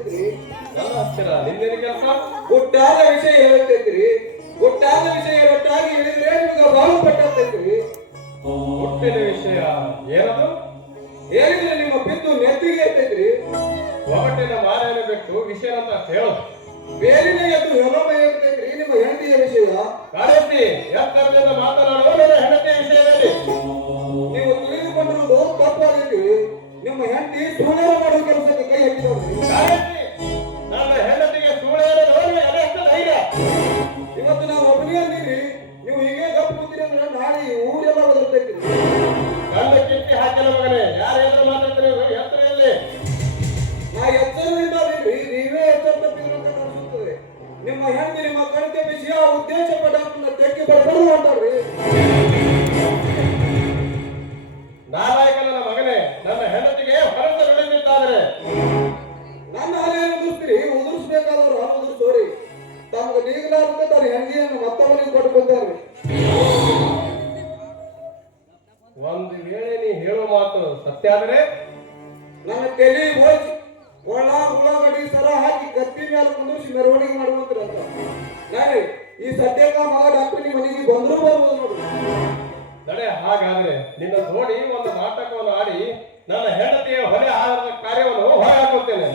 ಹೇಳ್ತೈತ್ರಿ? ನನ್ನ ಹತ್ತಿರ ನಿನ್ನೇನು ಕೆಲಸ? ಒಟ್ಟಾದ ವಿಷಯ ಹೇಳ್ತೈತ್ರಿ. ಒಟ್ಟಾದ ವಿಷಯ ಒಟ್ಟಾಗಿ ಹೇಳಿದ್ರೆ ನಿಮ್ಗೆ ಬಾಳು ಪಟ್ಟೈತ್ರಿ. ಹುಟ್ಟಿನ ವಿಷಯ ಏನದು? ಹೇಳಿದ್ರೆ ನಿಮ್ಮ ಬಿದ್ದು ನೆತ್ತಿಗೆ ಇರ್ತೈತ್ರಿ. ಒಗಟಿನ ಮಾರೆಯನ್ನು ಬಿಟ್ಟು ವಿಷಯ ಅಂತ ಹೇಳೋದು. ಬೇರಿನ ಎದ್ದು ಹೊಲಮ ಇರ್ತೈತ್ರಿ ನಿಮ್ಮ ಹೆಂಡತಿಯ ವಿಷಯ. ಕಾಳಜಿ ಎತ್ತರದಿಂದ ಮಾತನಾಡುವ ನನ್ನ ಹೆಂಡತಿಯ ವಿಷಯದಲ್ಲಿ ನೀವು ತಿಳಿದುಕೊಂಡಿರುವುದು ತಪ್ಪಾಗೈತಿ. ನಿಮ್ಮ ಹೆಂಡತಿ ಸುಳ್ಳು ಮಾಡುವ ಕೆಲಸಕ್ಕೆ ಕೈ ಹಾಕಿದವ್ರಿ. ಕಾಳಜಿ ನನ್ನ ಹೆಂಡತಿಗೆ ಸುಳ್ಳು ಅದೆಷ್ಟು ಧೈರ್ಯ? ಇವತ್ತು ನಾವು ಒಬ್ಬನೇ ಅಂದಿರಿ, ನೀವು ಹೀಗೆ ಗಪ್ಪು ಕೂತೀರಿ ಅಂದ್ರೆ ನಾಳೆ ಊರೆಲ್ಲ ಬದರ್ತೈತಿ. ಗಂಡ ಕಿತ್ತಿ ಹಾಕಿಲ್ಲ ಮಗನೇ. ಯಾರು ಎದುರು ಮಾತಾಡ್ತೀರಿ? ಎತ್ತರಲ್ಲಿ ನಾ ಎಚ್ಚರದಿಂದ ಅದೇನ್ರಿ, ನೀವೇ ಎಚ್ಚರ ತಪ್ಪಿದ್ರು ಅಂತ ಅನಿಸುತ್ತದೆ. ನಿಮ್ಮ ಹೆಂಡತಿ ನಿಮ್ಮ ಕಳಿಕೆ ವಿಷಯ ಉದ್ದೇಶ ಪಡನ್ನ ತೆಕ್ಕಿ ಬರಬಾರ್ದು ಅಂತಾರ್ರಿ. ನಾಲಾಯಕನ ಮಗನೇ, ನನ್ನ ಹೆಂಡತಿಗೆ ಹೊರತು ನಡೆದಿದ್ದಾದರೆ ನನ್ನ ಹಲೆ ಉದುರಿಸ್ತೀರಿ. ಉದುರಿಸ್ಬೇಕಾದವ್ರು ಹಾಲು ಉದುರಿಸೋರಿ. ತಮ್ಗೆ ನೀಗಲಾರ್ದ ತನ್ನ ಹೆಂಡತಿಯನ್ನು ಮತ್ತವನಿಗೆ ಕೊಟ್ಕೊಂತಾರ್ರಿ. ಒಂದು ವೇಳೆ ನೀ ಹೇಳುವ ಮಾತು ಸತ್ಯ ಆದರೆ ನನ್ನ ತಲೆ ಹೋಯ್ತು ಉಳ್ಳಾಗಡ್ಡಿ ಸರ ಹಾಕಿ ಕತ್ತಿ ಮೇಲೆ ಕುಂದಿರಿಸಿ ಮೆರವಣಿಗೆ ಮಾಡುವಂತ್ರಿ ಅಂತ. ನಾಳೆ ಈ ಸದ್ಯಕ್ಕ ಮಗ ಡಾಕ್ಟರ್ ನಿಮ್ಮ ಮನೆಗೆ ಬಂದರೂ ಬರ್ಬೋದು ನೋಡ್ರಿ. ನಡೆ. ಹಾಗಾದ್ರೆ ನಿನ್ನ ನೋಡಿ ಒಂದು ನಾಟಕವನ್ನು ಆಡಿ ನನ್ನ ಹೆಂಡತಿಯ ಹೊಲೆ ಆಹಾರದ ಕಾರ್ಯವನ್ನು ಹೊರ ಹಾಕುತ್ತೇನೆ.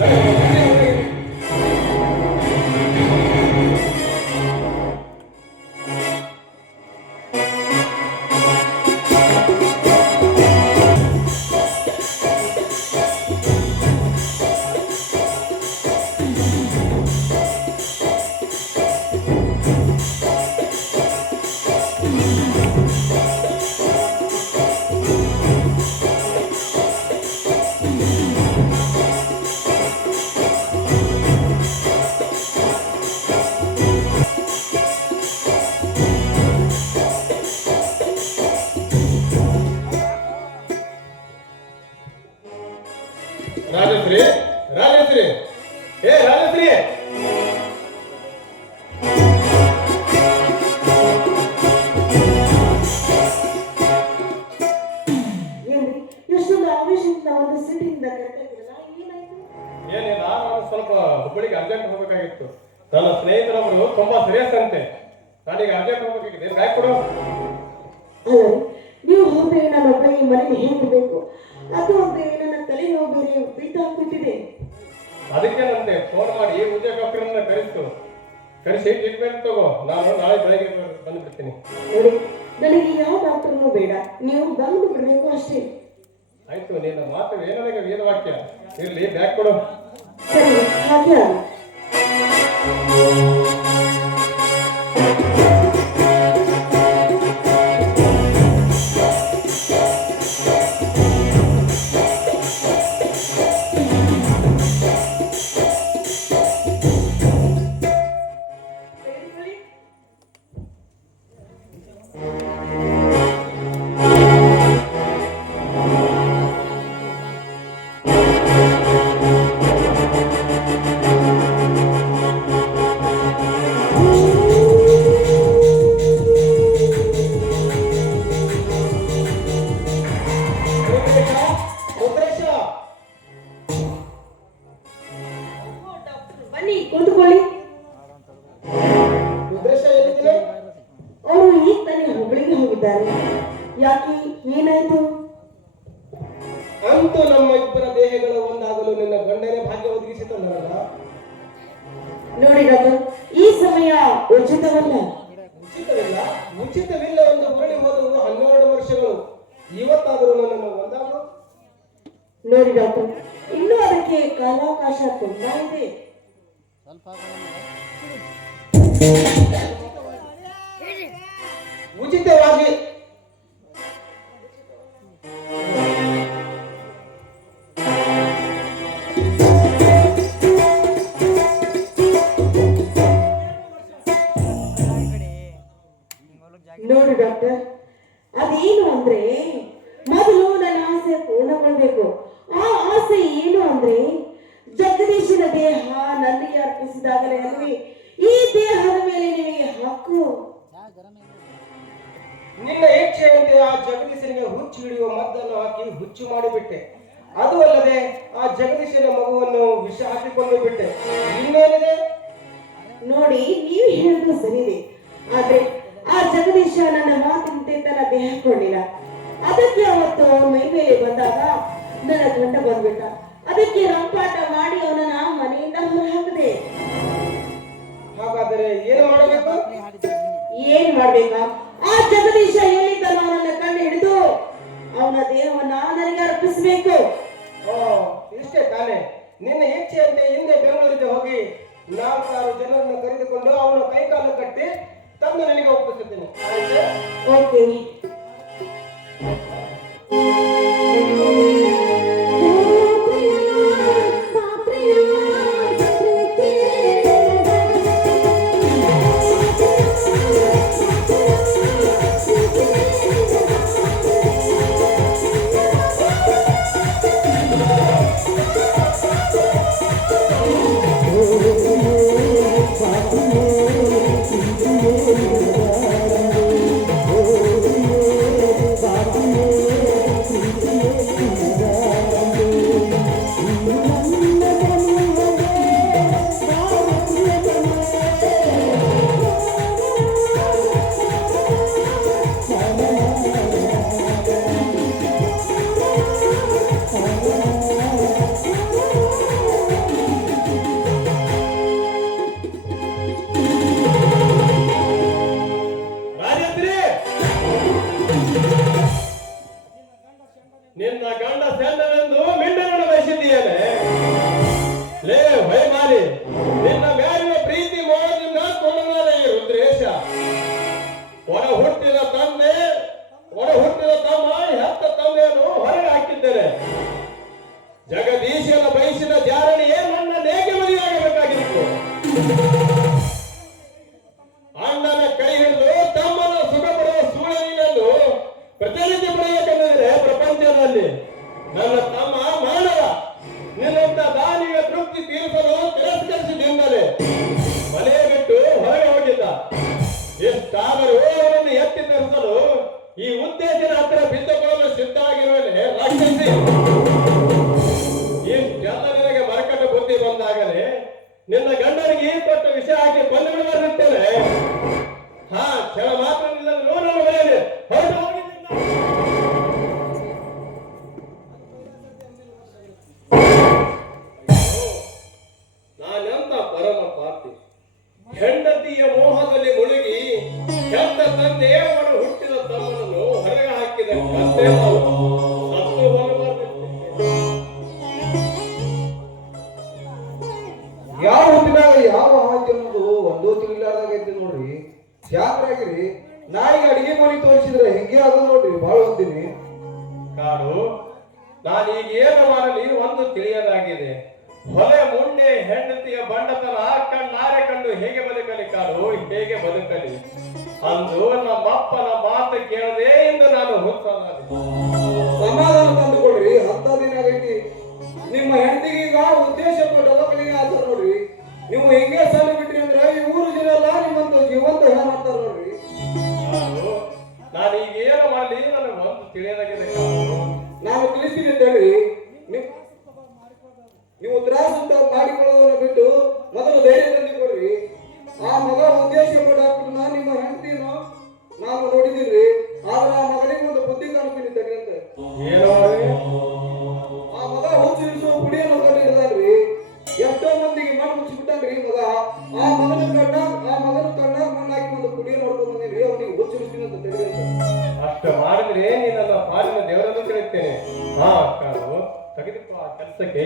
ರಾಜಶ್ರೀ, ರಾಜಶ್ರೀ, ಏ ರಾಜಶ್ರೀ, ಎಷ್ಟೊಂದು ಆವೇಶದಿಂದ ಒಂದು ಸಿಟಿಯಿಂದ ಕರೆಕ್ಟಾಗಿರಲ್ಲ. ಏನಾಯ್ತು? ಏನಿಲ್ಲ, ನಾನು ಸ್ವಲ್ಪ ಹುಬ್ಬಳ್ಳಿಗೆ ಅರ್ಜೆಂಟ್ ಹೋಗ್ಬೇಕಾಗಿತ್ತು. ನನ್ನ ಸ್ನೇಹಿತರವರು ತುಂಬಾ ಸೀರಿಯಸ್ ಅಂತೆ. ನಾನೀಗ ಅರ್ಜೆಂಟ್ ಹೋಗ್ಬೇಕಾಗಿದೆ. ಗಾಯ ಕೊಡು. ಅಲ್ಲ, ನೀವು ಹೋದ್ರೆ ನಾನು ಒಬ್ಬ ಈ ಮನೇಲಿ ಹೇಳಬೇಕು. ಅದು ಒಬ್ಬರೇ ನನ್ನ ತಲೆ ನೋವು ಬೇರೆ ವಿಪರೀತ ಆಗ್ಬಿಟ್ಟಿದೆ. ಅದಕ್ಕೇನಂತೆ ಫೋನ್ ಮಾಡಿ ಉದ್ಯೋಗ ಡಾಕ್ಟರ್ನ ಕರೆಸಿ ಟ್ರೀಟ್ಮೆಂಟ್ ತಗೋ. ನಾನು ನಾಳೆ ಬೆಳಗ್ಗೆ ಬಂದ್ಬಿಡ್ತೀನಿ. ನೋಡಿ, ನನಗೆ ಯಾವ ಡಾಕ್ಟರ್ನೂ ಬೇಡ, ನೀವು ಬಂದು ಬಿಡಬೇಕು ಅಷ್ಟೇ. ಆಯ್ತು, ನಿನ್ನ ಮಾತು ಏನನಿಗೆ ವೇದವಾಕ್ಯ. ಇರ್ಲಿ, ಬ್ಯಾಗ್ ಕೊಡು. ಸರಿ, ಹಾಗೆ ಆಗಲಿ. ಬನ್ನಿ, ಕೂತ್ಕೊಳ್ಳಿ. ಅವರು ಈಗ ತಾನೇ ಹುಬ್ಬಳ್ಳಿಗೆ ಹೋಗಿದ್ದಾರೆ. ಯಾಕೆ, ಏನಾಯ್ತು? ಅಂತೂ ನಮ್ಮ ಇಬ್ಬರ ದೇಹಗಳು ಒಂದಾಗಲು ನಿನ್ನ ಗಂಡನೇ ಭಾಗ್ಯ ಒದಗಿಸಿತಲ್ಲ. ನೋಡಿ ಡಾಕ್ಟರ್, ಈ ಸಮಯ ಉಚಿತವಲ್ಲ. ಉಚಿತವಿಲ್ಲ ಎಂದು ಹುರುಳಿ ಹೋದವು 12 ವರ್ಷಗಳು. ಇವತ್ತಾದರೂ ನನ್ನನ್ನು ಒಂದಾಗಲು. ನೋಡಿ ಡಾಕ್ಟರ್, ಇನ್ನೂ ಅದಕ್ಕೆ ಕಾಲಾವಕಾಶ ತುಂಬಾ ಇದೆ. ಉಚಿತವಾಗಿ ನೋಡಿ ಡಾಕ್ಟರ್, ಅದೇನು ಅಂದ್ರೆ ಮೊದಲು ನನ್ನ ಆಸೆ ಪೂರ್ಣಗೊಳ್ಬೇಕು. ಆ ಆಸೆ ಏನು ಅಂದ್ರೆ ಜಗದೀಶನ ದೇಹ ನನಗೆ ಅರ್ಪಿಸಿದಾಗಲೇ ಅಲ್ವೇ ಈ ದೇಹದ ಮೇಲೆ ನಿಮಗೆ ಹಕ್ಕು. ನಿನ್ನ ಇಚ್ಛೆಯಂತೆ ಆ ಜಗದೀಶನಿಗೆ ಹುಚ್ಚು ಹಿಡಿಯುವ ಮದ್ದನ್ನು ಹಾಕಿ ಹುಚ್ಚು ಮಾಡಿಬಿಟ್ಟೆ. ಅದು ಅಲ್ಲದೆ ಆ ಜಗದೀಶನ ಮಗುವನ್ನು ವಿಷ ಹಾಕಿಕೊಂಡು ಬಿಟ್ಟೆ. ಇನ್ನೇನಿದೆ? ನೋಡಿ, ನೀವು ಹೇಳುದು ಸರಿದೆ. ಆದ್ರೆ ಆ ಜಗದೀಶ ನನ್ನ ಮಾತಿನಂತೆ ತನ್ನ ದೇಹ ಕೊಂಡಿಲ್ಲ. ಅದಕ್ಕೆ ಅವತ್ತು ಮೈ ಮೇಲೆ ಬಂದಾಗ ನನ್ನ ಗಂಡ ಬಂದ್ಬಿಟ್ಟ. ಅದಕ್ಕೆ ರಂಪಾಟ ಮಾಡಿ ಅವನನ್ನ ಮನೆಯಿಂದ ಹೊರ ಹಾಕದೆ. ಹಾಗಾದರೆ ಏನು ಮಾಡಬೇಕು? ಏನ್ ಮಾಡ್ಬೇಕಾ? ಆ ಜಗದೀಶ ಎಲ್ಲಿದ್ದಾನೋ ಅವನನ್ನ ಕಂಡು ಹಿಡಿದು ಅವನ ದೇಹವನ್ನ ನನಗೆ ಅರ್ಪಿಸಬೇಕು. ಇಷ್ಟೇ ತಾನೆ? ನಿನ್ನ ಇಚ್ಛೆಯಂತೆ ಹಿಂದೆ ಬೆಂಗಳೂರಿಗೆ ಹೋಗಿ 4-6 ಜನರನ್ನು ಕರೆದುಕೊಂಡು ಅವನ ಕೈಕಾಲು ಕಟ್ಟಿ ತಂದು ನನಗೆ ಒಪ್ಪಿಸುತ್ತೇನೆ. ಓಕೆ. ನಿನ್ನ ಗಂಡ ಸೇಂದನೆಂದು ಮಿಂಡನನ್ನು ಬಯಸಿದ್ದೀಯನೆ. ಲೇ ಭಯಮಾರಿ, ನಿನ್ನ ಮೇಲಿನ ಪ್ರೀತಿ ಮೋಹದಿಂದ ಕೊಂಡನಾದ ಈ ರುದ್ರೇಶ ಒಡ ಹುಟ್ಟಿದ ತಮ್ಮ ಹೆತ್ತ ತಂದೆಯನ್ನು ಹೊರಗೆ ಹಾಕಿದ್ದೇನೆ. ಜಗದೀಶನ ಬಯಸಿದ ಜಾರಣಿಯೇ ನನ್ನ ನೇಗೆ ಮದುವೆಯಾಗಬೇಕಾಗಿತ್ತು. ಅಣ್ಣನ ಕೈ ಹಿಡಿದು ತಮ್ಮನ ಸುಖ ಪಡುವ ಸೂಳನಿನೆಂದು ಪ್ರತಿನಿಧಿ ಪಡೆಯಬೇಕೆಂದರೆ ಪ್ರಪಂಚದಲ್ಲಿ ನನ್ನ ತಮ್ಮ ಮಾನವ. ನಿನ್ನಂತ ದಾನಿಯ ತೃಪ್ತಿ ತೀರಿಸಲು ತಿರಸ್ಕರಿಸಿದಿಂದಲೇ ಮನೆ ಬಿಟ್ಟು ಹೊರಗೆ ಹೋಗಿದ್ದ. ಎಷ್ಟಾದರೂ ಅವರನ್ನು ಎತ್ತಿ ತರಿಸಲು ಈ ಉದ್ದೇಶದ ಹತ್ತಿರ ಬಿದ್ದುಕೊಳ್ಳಲು ಸಿದ್ಧವಾಗಿರುವನೆ ರಾಕ್ಷಸಿ. ಇಷ್ಟೆಲ್ಲ ನಿನಗೆ ಮರಕಟ ಬುದ್ಧಿ ಬಂದಾಗಲೇ ನಿನ್ನ ಗಂಡನಿಗೆ ಈ ಕೊಟ್ಟ ವಿಷಯ ಹಾಕಿ ಕೊಂದು ಬಿಡಬಾರ್ದಿರ್ತೇನೆ. ಕೆಲ ಮಾತ್ರ ನಿನ್ನ ನೋಡಲು ಮನೆಯಲ್ಲಿ ಹೊರಟು ನಾನೆಂತ ಪರಮ ಪಾಪಿ. ಹೆಂಡತಿಯ ಮೋಹದಲ್ಲಿ ಮುಳುಗಿ ಹೆತ್ತ ತಂದೆ ಅವರ ಹುಟ್ಟಿದ ತಮ್ಮನನ್ನು ಹೊರಗೆ ಹಾಕಿದ ಕತ್ತೆ ಸತ್ತು ಬರಬಾರ್ದಿತ್ತು. ಯಾವ ಹುಟ್ಟಿನಾಗ ಯಾವ ಆವಾಜ್ ಅನ್ನೋದು ಒಂದೂ ತಿಳಿಲಾರ್ದಾಗೈತಿ ನೋಡ್ರಿ. ಶಾಂತರಾಗಿರಿ. ನಾಯಿಗೆ ಅಡಿಗೆ ಮನೆ ತೋರಿಸಿದ್ರೆ ಹಿಂಗೆ ಆಗೋದು ನೋಡ್ರಿ. ಬಾಳ ಓದ್ತೀನಿ ಕಾಡು. ನಾನೀಗ ಏನು ಮಾಡಲಿ ಒಂದು ತಿಳಿಯದಾಗಿದೆ. ಹೊಲೆ ಮುಂಡೆ ಹೆಂಡತಿಯ ಬಂಡತನ ಕಣ್ಣಾರೆ ಕಂಡು ಹೇಗೆ ಬದುಕಲಿ ಕಾಡು, ಹೇಗೆ ಬದುಕಲಿ? ಅಂದು ನಮ್ಮಪ್ಪನ ಮಾತು ಕೇಳದೆ ಎಂದು ನಾನು ಹುಚ್ಚನಾದೆ. ಸಮಾಧಾನ ತಂದುಕೊಡ್ರಿ. 10 ದಿನ ಆಗೈತಿ. ನಿಮ್ಮ ಹೆಂಡತಿಗೆ ಈಗ ಉದ್ದೇಶ ಡಬಕಲಿಗೆ ಆತರ ನೋಡ್ರಿ. ನೀವು ಹಿಂಗೆ ಸಾಲ ಬಿಟ್ರಿ ಅಂದ್ರೆ ಈ ಊರು ಜನ ಎಲ್ಲ ನಿಮ್ಮಂತ ಜೀವಂತ ಹೇಳ ಮಾಡ್ತಾರ ನೋಡ್ರಿ. ನಾನೀಗ ಏನು ಮಾಡಲಿ ನನಗೆ ಒಂದು ತಿಳಿಯದಾಗಿದೆ ಕಾಡು. ನಾನು ತಿಳಿಸ್ತೀನಿ ಅಂತ ಹೇಳಿ ನೀವು ತ್ರಾಸ ಮಾಡಿಕೊಳ್ಳೋದನ್ನ ಬಿಟ್ಟು ಮೊದಲು ಧೈರ್ಯ ತಂದುಕೊಡ್ರಿ. ಆ ಮಗ ಉದ್ದೇಶ ಡಾಕ್ಟರ್ನ ನಿಮ್ಮ ಹೆಂಡತಿನ ನಾವು ನೋಡಿದಿಲ್ರಿ. ಆದ್ರೆ ಆ ಮಗನಿಗೆ ಒಂದು ಬುದ್ಧಿ ಕಾಣ್ತೀನಿ ಅಂತ. ಆ ಮಗ ಹುಚ್ಚಿರಿಸುವ ಪುಡಿಯನ್ನು ಕಟ್ಟಿ ಹಿಡ್ದಾನ್ರಿ. ಎಷ್ಟೋ ಮಂದಿಗೆ ಮಣ್ಣು ಮುಚ್ಚಿಬಿಟ್ಟಾನ್ರಿ ಮಗ. ಆ ಮಗನ ಕಣ್ಣ ಮಣ್ಣು ಹಾಕಿ ಒಂದು ಪುಡಿಯನ್ನು ಹೊಡ್ಕೊಂಡು ಬಂದಿನ್ರಿ. ಅವನಿಗೆ ಹುಚ್ಚಿರಿಸ್ತೀನಿ ಅಂತ ತಿಳಿದಂತ. ಅಷ್ಟು ಮಾಡಿದ್ರೆ ನೀನನ್ನ ಪಾಲಿನ ದೇವರನ್ನು ತಿಳಿಸ್ತೇನೆ. ಕಾಡು ತೆಗೆದುಕೋ ಆ ಕೆಲಸಕ್ಕೆ.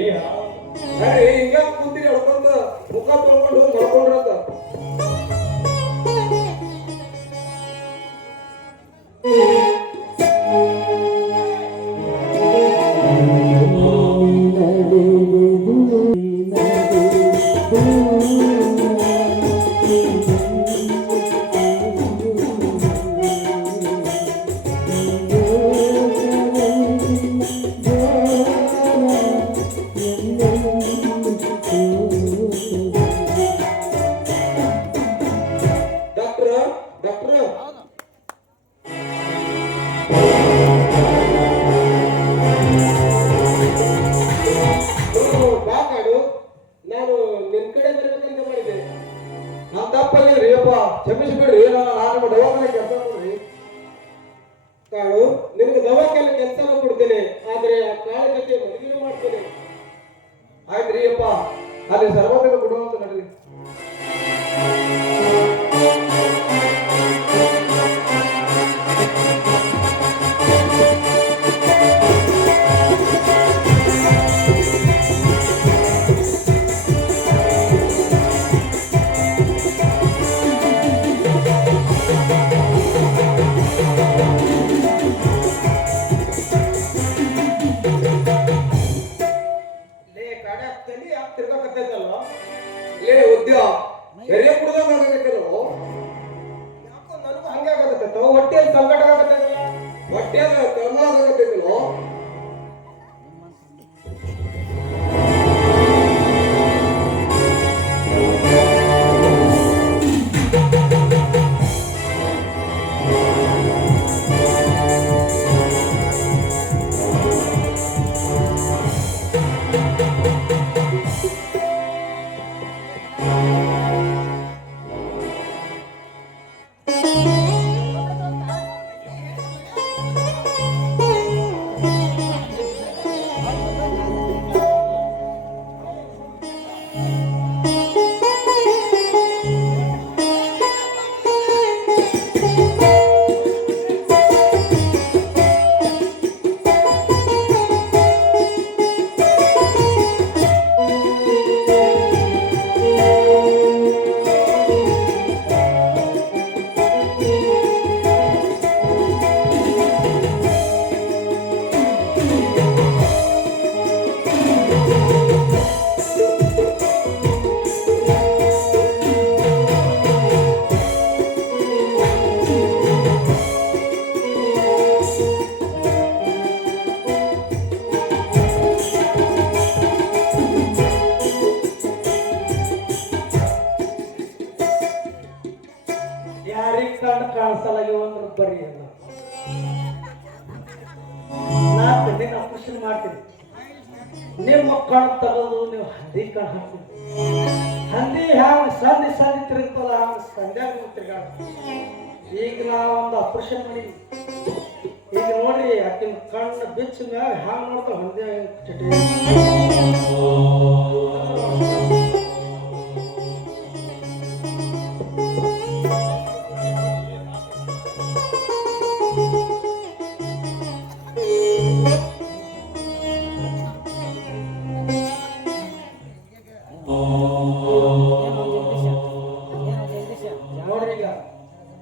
ಹಿಂಗ ಕೂತಿರಿ ಹೇಳ್ಕೊಂತ ಮುಖ ತೊಳ್ಕೊಂಡು ಮಲ್ಕೊಂಡ್ರಂತ. ಡಾಕ್ಟರ್ ಕಾಳು ನಿನಗೆ ದವಾಖಾನೆ ಕೆಲಸನೂ ಕೊಡ್ತೇನೆ, ಆದ್ರೆ ಆ ಕಾಳ ಜೊತೆ ಮದುವೆನೂ ಮಾಡ್ತೇನೆ. ಆಯ್ತ್ರಿ ಅಪ್ಪ, ಅಲ್ಲಿ ಸರ್ವತ್ರ ಕೊಡುವಂತ ನಡ್ರಿ. ಲೇ ಉದ್ಯ ಎರೆ ಕುಡ್ದಂಗ ಆಗಬೇಕಲ್ಲೋ, ಯಾಕೋ ನನಗೂ ಹಂಗೆ ಆಗತ್ತೆ. ಹೊಟ್ಟೆಯಲ್ಲಿ ಸಂಕಟ ಆಗತ್ತಲ್ಲ, ಹೊಟ್ಟೆಯಲ್ಲಿ ಕರ್ಮ ಆಗತ್ತಲ್ಲೋ. ಯಾರಿಗೆ ಕಣ್ಣು ಕಾಣಿಸಲಾಗಿವ ಅಂದ್ರೆ ಬರ್ರಿ ಅಲ್ಲ, ನಾ ಕಣ್ಣಿನ ಆಪರೇಷನ್ ಮಾಡ್ತೀನಿ. ನಿಮ್ಮ ಕಣ್ಣು ತಗೋದು ನೀವು ಹಂದಿ ಕಣ್ಣು ಹಾಕ್ತೀನಿ. ಹಂದಿ ಹ್ಯಾಂಗ ಸಂಧಿ ಸಂಧಿ ತಿರುಗ್ತಲ್ಲ ಹಂಗ ಸಂಧ್ಯಾಗ ತಿರ್ಗಾಡ. ಈಗ ನಾ ಒಂದು ಆಪರೇಷನ್ ಮಾಡೀನಿ. ಈಗ ನೋಡ್ರಿ ಆಕಿನ ಕಣ್ಣು ಬಿಚ್ಚ ಮ್ಯಾಗ ಹ್ಯಾಂಗ ನೋಡ್ತಾವ ಹಂದಿ ಚಟಿ. ನೋಡ್ರಿಗ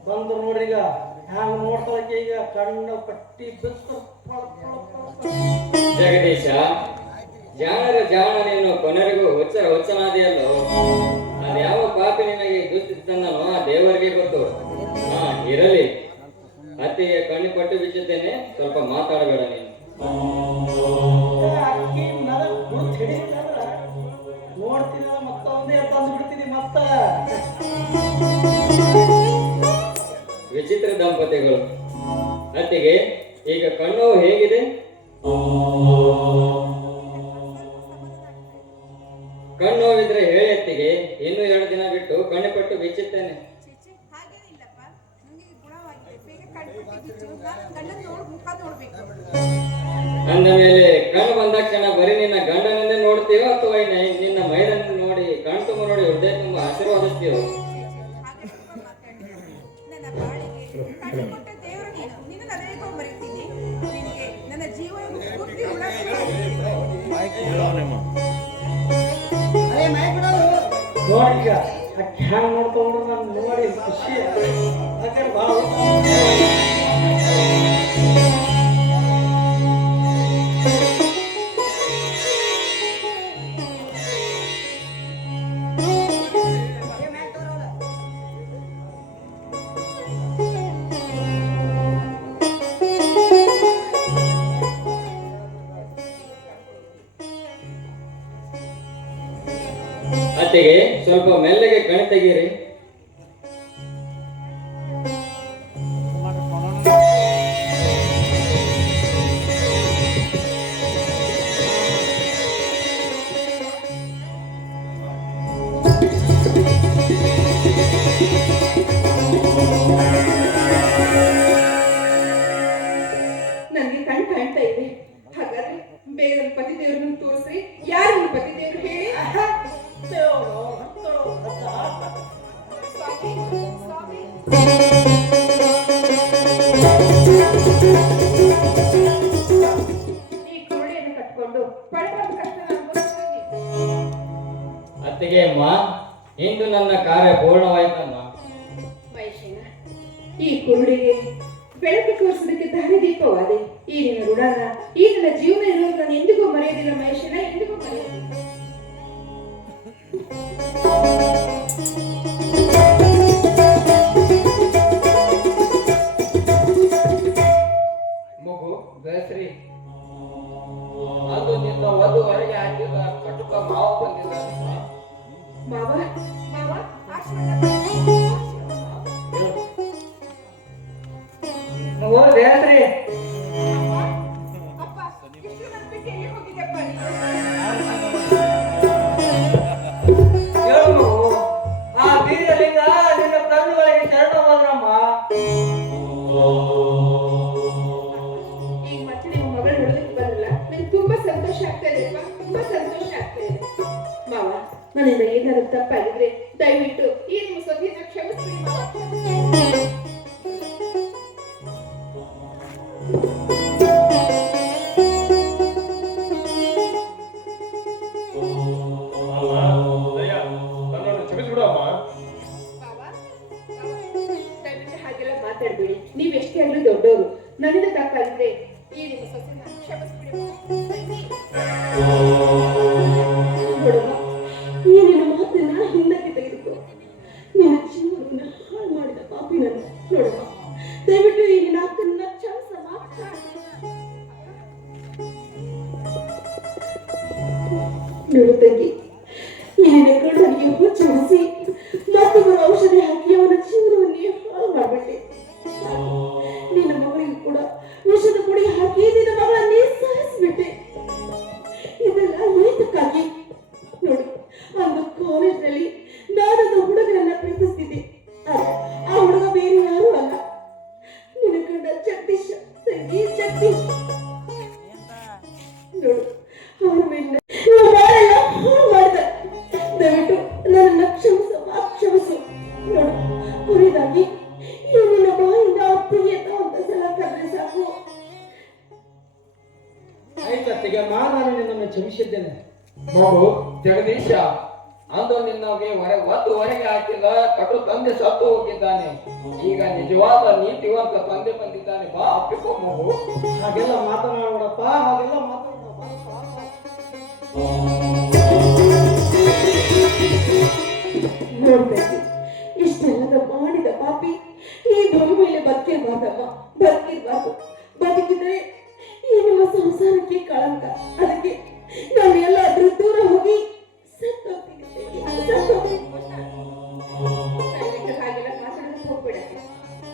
ಬಂದು ನೋಡ್ರಿಗ ಹ್ಯಾಂಗ ನೋಡ್ತಾಳಕ್ಕೆ ಈಗ ಕಣ್ಣು ಕಟ್ಟಿ ಬಿತ್ತು. ಜಗದೀಶ, ಜಾಣರ ಜಾಣ ನೀನು ಕೊನೆಗೂ ಹುಚ್ಚನಾದಿಯಲ್ಲೋ. ನಾನು ಯಾವ ಪಾಪಿ ನಿನಗೆ ದುಸ್ಥಿತಿ ತಂದನೋ ಆ ದೇವರಿಗೆ ಗೊತ್ತು. ಹಾ ಇರಲಿ, ಅತ್ತಿಗೆ ಕಣ್ಣು ಪಟ್ಟು ಬಿಚ್ಚಿದ್ದೇನೆ, ಸ್ವಲ್ಪ ಮಾತಾಡಬೇಡ ನೀನು. ಅಕ್ಕಿ ನನಗೆ ಗುರುತು ಹಿಡಿಯಲ್ಲ, ನೋಡ್ತೀನಿ ಮತ್ತ ಒಂದೇ ತಂದು ಬಿಡ್ತೀನಿ. ಮತ್ತ ವಿಚಿತ್ರ ದಂಪತಿಗಳು. ಅತ್ತಿಗೆ ಈಗ ಕಣ್ಣು ಹೇಗಿದೆ? ಕಣ್ಣು ನೋವಿದ್ರೆ ಹೇಳಿ ಅತ್ತಿಗೆ, ಇನ್ನು 2 ದಿನ ಬಿಟ್ಟು ಕಣ್ಣು ಪಟ್ಟು ಬಿಚ್ಚುತ್ತೇನೆ. ಹಾಗೇನಿಲ್ಲಪ್ಪ, ನನಗೆ ಗುಣವಾಗಿದೆ. ಬೇಗ ಕಣ್ಪಟ್ಟಿ ಬಿಚ್ಚು, ನಾನು ಗಂಡನ ಮುಖ ನೋಡ್ಬೇಕು. ಅಂದ ಮೇಲೆ ಕಣ್ಣು ಬಂದಾಕ್ಷಣ ಬರೀ ನಿನ್ನ ಗಂಡನನ್ನೇ ನೋಡ್ತೀವೋ ಅಥವಾ ನಿನ್ನ ಮೈದನ್ನು ನೋಡಿ ಕಣ್ ತುಂಬ ನೋಡಿ ಹೃದಯ ತುಂಬ ಆಶೀರ್ವಾದಿಸ್ತೀವೋ? ಹಾಗೆ ಮಾತಾಡಿ ನನ್ನ ಬಾಳಿಗೆ ಕಣ್ಣು ಕೊಟ್ಟ ದೇವರು ನೀನು. ನಿನ್ನ ಅದೇಗೋ ಮರಿತೀನಿ. ನಿನಗೆ ನನ್ನ ಜೀವನ ಪೂರ್ತಿ ನೋಡ್ರಿಗ ಅಕ್ಕಿ ಹ್ಯಾಂಗ ನೋಡ್ಕೊಂಡ್ರು ನಾನು ನೋಡಿ ಖುಷಿ ಯಾಕಂದ್ರೆ ಭಾಳ ಅತ್ತಿಗೆ ಸ್ವಲ್ಪ ಮೆಲ್ಲಗೆ ಕಣ್ ತೆಗೀರಿ. ಈ ಕುರುಡಿಯನ್ನು ಕಟ್ಕೊಂಡು ಪಡಬಾರ್ದು ಕಷ್ಟ ಅನುಭವಿಸ್ತೀನಿ. ಅತ್ತಿಗೆ ಅಮ್ಮ, ಇಂದು ನನ್ನ ಕಾರ್ಯ ಪೂರ್ಣವಾಯ್ತಮ್ಮ. ಮಹೇಶಣ್ಣ, ಈ ಕುರುಡಿಗೆ ಬೆಳಕು ತೋರಿಸೋದಕ್ಕೆ ದಾರಿದೀಪವಾದೆ. ಈ ನಿನ್ನ ಋಣನ, ಈ ನನ್ನ ಜೀವನ ಇರೋದು ನಾನು ಎಂದಿಗೂ ಮರೆಯೋದಿಲ್ಲ ಮಹೇಶಣ್ಣ, ಎಂದಿಗೂ ಮರೆಯೋದಿಲ್ಲ. ಮಗು ದಯಶ್ರೀ, ಅದು ನಿನ್ನ ವಧುವರೆಗೆ ಹಾಕಿದ ಕಟುಕ ಮಾವು ಬಂದಿದ್ದಾನಮ್ಮ. ಮಾವ ಮಾವ ಆಶೀರ್ವಾದ ಮಗು ದೇವಶ್ರೀ, ಅಪ್ಪ, ಇಷ್ಟು ನಂಬಿಕೆ ಎಲ್ಲಿ ಹೋಗಿದ್ದೆಪ್ಪ ನೀನು? ಹೇಳು ಮಗು, ಆ ಬೀರಲಿಂಗ ನಿನ್ನ ಕಣ್ಣುಗಳಿಗೆ ಶರಣವಾದ್ರಮ್ಮ. ಈಗ ಮತ್ತೆ ನಿಮ್ಮ ಮಗಳು ನೋಡೋದಕ್ಕೆ ಬರಲ್ಲ, ನಂಗೆ ತುಂಬಾ ಸಂತೋಷ ಆಗ್ತಾ ಇದೆ ಅಪ್ಪ, ತುಂಬಾ ಸಂತೋಷ ಆಗ್ತಾ ಇದೆ. ಮಾವ, ನನ್ನಿಂದ ಏನಾದ್ರು ತಪ್ಪಾಗಿದ್ರೆ ದಯವಿಟ್ಟು ಈ ನಿಮ್ಮ ಸೊಸೆಯನ್ನ ಕ್ಷಮಿಸ್ಬಿಡಿ ಮಾವ. ದಯಾ, ನನ್ನನ್ನು ಕ್ಷಮಿಸಿಬಿಡು ಅಮ್ಮ. ಮಾವ, ದಯವಿಟ್ಟು ಹಾಗೆಲ್ಲ ಮಾತಾಡ್ಬೇಡಿ. ನೀವ್ ಎಷ್ಟೇ ಆಗ್ಲೂ ದೊಡ್ಡವರು. ನನ್ನಿಂದ ತಪ್ಪಾಗಿದ್ರೆ ಈ ನಿಮ್ಮ ಸೊಸೆನ ಕ್ಷಮಿಸ್ಬಿಡಿ ನೋಡಮ್ಮ, ಈ ನಿನ್ನ ಮಾತನ್ನ ಹಿಂದಕ್ಕೆ ತೆಗೆದುಕೋ. ನಿನ್ನ ಜೀವನವನ್ನ ಹಾಳು ಮಾಡಿದ ಪಾಪಿ ನಾನು. ನೋಡಮ್ಮ, ದಯವಿಟ್ಟು ಈ ನಿನ್ನ ಅಕ್ಕನ್ನ ಕ್ಷಮಿಸಮ್ಮ. ನೋಡು ತಂಗಿ, ಈ ನಿನ್ನ ಗಂಡನಿಗೆ ಹುಚ್ಚಿಡಿಸಿ ಮತ್ತೊಬ್ಬರ ಔಷಧಿ ಹಾಕಿ ಅವನ ಜೀವನವನ್ನೇ ಹಾಳು ಮಾಡ್ಬಿಟ್ಟೆ. ನಿನ್ನ ಮಗಳಿಗೂ ಕೂಡ ವಿಷದ ಪುಡಿ ಹಾಕಿ ನಿನ್ನ ಮಗಳನ್ನೇ ಸಾಯಿಸ್ಬಿಟ್ಟೆ. ಇದೆಲ್ಲ ಏತಕ್ಕಾಗಿ? ನೋಡು, ಒಂದು ಕಾಲೇಜ್ನಲ್ಲಿ ನಾನೊಂದು ಹುಡುಗರನ್ನ ಪ್ರೀತಿಸ್ತಿದ್ದೆ. ಆದ್ರೆ ಆ ಹುಡುಗ ಬೇರೆ ಯಾರು ಅಲ್ಲ, ನಿನ್ನ ಗಂಡ ಜಗದೀಶ್, ತಂಗಿ ಜಗದೀಶ್. ನೋಡು, ಅವರ ಮೇಲೆ ನೀವು ಬಾಳೆಲ್ಲ ಹಾಳು ಮಾಡಿದ. ದಯವಿಟ್ಟು ನನ್ನನ್ನ ಕ್ಷಮಿಸಮ್ಮ, ಕ್ಷಮಿಸು. ನೋಡು, ಕೊನೆಯದಾಗಿ ಈ ನಿನ್ನ ಬಾಯಿಂದ ಅತ್ತಿಗೆ ಅಂತ ಸಲ ಕರೆದ್ರೆ ಸಾಕು. ಆಯ್ತತ್ತಿಗೆ, ನಾನು ನಿನ್ನನ್ನು ಕ್ಷಮಿಸಿದ್ದೇನೆ. ಮಗು ಜಗದೀಶ, ಅಂದು ನಿನ್ನಗೆ ವಧುವರೆಗೆ ಹಾಕಿದ ಕಟು ತಂದೆ ಸತ್ತು ಹೋಗಿದ್ದಾನೆ. ಈಗ ನಿಜವಾದ ನೀತಿವಂತ ತಂದೆ ಬಂದಿದ್ದಾನೆ. ಬಾ ಅಪ್ಪಿಕೋ ಮಗು. ಹಾಗೆಲ್ಲ ಮಾತನಾಡಬೇಡಪ್ಪ, ಹಾಗೆಲ್ಲ ಮಾತನಾಡಪ್ಪ. ನೋಡ್ಬೇಕು, ಇಷ್ಟೆಲ್ಲದ ಮಾಡಿದ ಪಾಪಿ ಈ ಭೂಮಿ ಮೇಲೆ ಬದುಕಿರ್ಬಾರ್ದಮ್ಮ, ಬದುಕಿರ್ಬಾರ್ದು. ಬದುಕಿದ್ರೆ ಈ ನಿಮ್ಮ ಸಂಸಾರಕ್ಕೆ ಕಳಂಕ. ಅದಕ್ಕೆ ನಾನು ಎಲ್ಲಾದ್ರೂ ದೂರ ಹೋಗಿ ಸತ್ತೋಗ್ತೀನಿ ತಂಗಿ, ಸತ್ತೋಗ್ತೀನಿ. ದಯವಿಟ್ಟು ಹಾಗೆಲ್ಲ ಮಾತಾಡೋದಕ್ಕೆ ಹೋಗ್ಬೇಡ.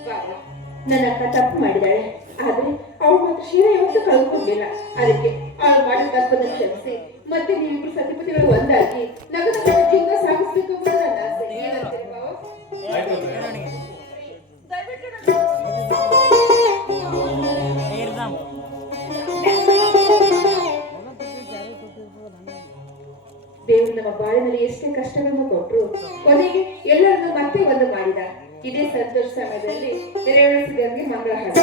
ಬಾಬಾ, ನನ್ನ ಅಕ್ಕ ತಪ್ಪು ಮಾಡಿದಾಳೆ, ಆದ್ರೆ ಅವಳು ಮಾತ್ರ ಶೀಲ ಯಾವತ್ತೂ ಕಳ್ಕೊಂಡಿಲ್ಲ. ಅದಕ್ಕೆ ಅವಳು ಮಾಡಿದ ತಪ್ಪನ್ನು ಕ್ಷಮಿಸಿ ಮತ್ತೆ ನೀವಿಬ್ರು ಸತಿಪತಿಗಳು ಒಂದಾಗಿ ನಗದ ಜೀವನ ಸಾಗಿಸ್ಬೇಕು ಅನ್ನೋದು ನನ್ನ ಆಸೆ. ಏನಂತೀರಿ ಬಾವ? ಆಯ್ತು ದಯಾ. ದಯವಿಟ್ಟು ದೇವರು ನಮ್ಮ ಬಾಳಿನಲ್ಲಿ ಎಷ್ಟೇ ಕಷ್ಟಗಳನ್ನು ಕೊಟ್ಟರು ಕೊನೆಗೆ ಎಲ್ಲರನ್ನು ಮತ್ತೆ ಒಂದು ಮಾಡಿದ. ಇದೇ ಸಂತೋಷ ಸಮಯದಲ್ಲಿ ನೆರವೇರಿಸಿದಂಗೆ ಮಂಗಳ ಹಾಡು.